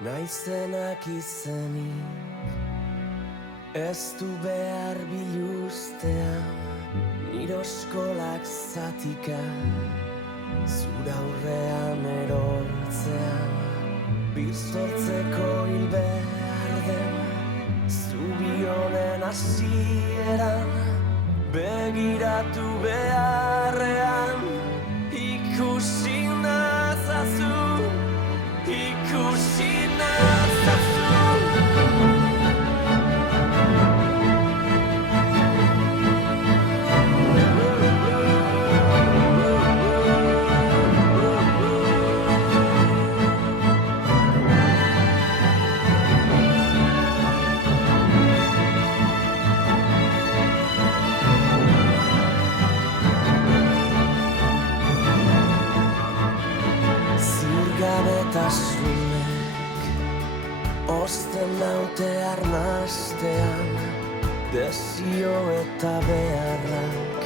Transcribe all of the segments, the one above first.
Naizenak izenik ez du behar biluztean, nire oskolak zatika zura aurrean erortzean, bizortzeko hil behar den zubi honen hasieran, begiratu beharrean ikusi nazazu, ikusi nazazu. Zirgabetasunek osten naute arnastean, desio eta beharrak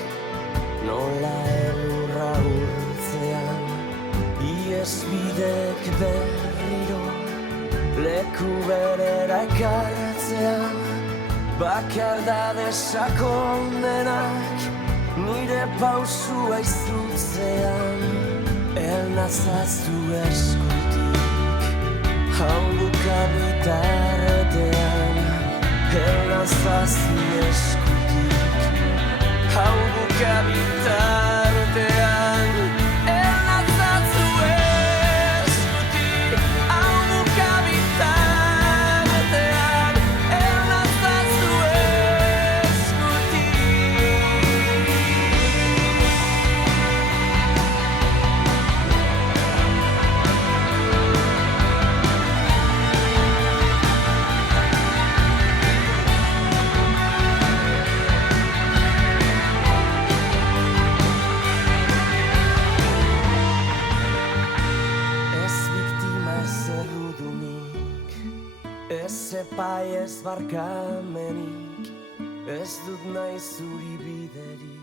nola elurra urtzean, iesbidek berriro leku berera ekartzean, bakardade sakondenak nire pausua izutzean, el nazazu eskutik, hau bukabitartean. El nazazu eskutik, hau bukabitartean. El nazazu eskutik, hau bukabitartean. El nazazu eskutik. Ez epai ez barkamenik, ez dut nahi zuri biderik.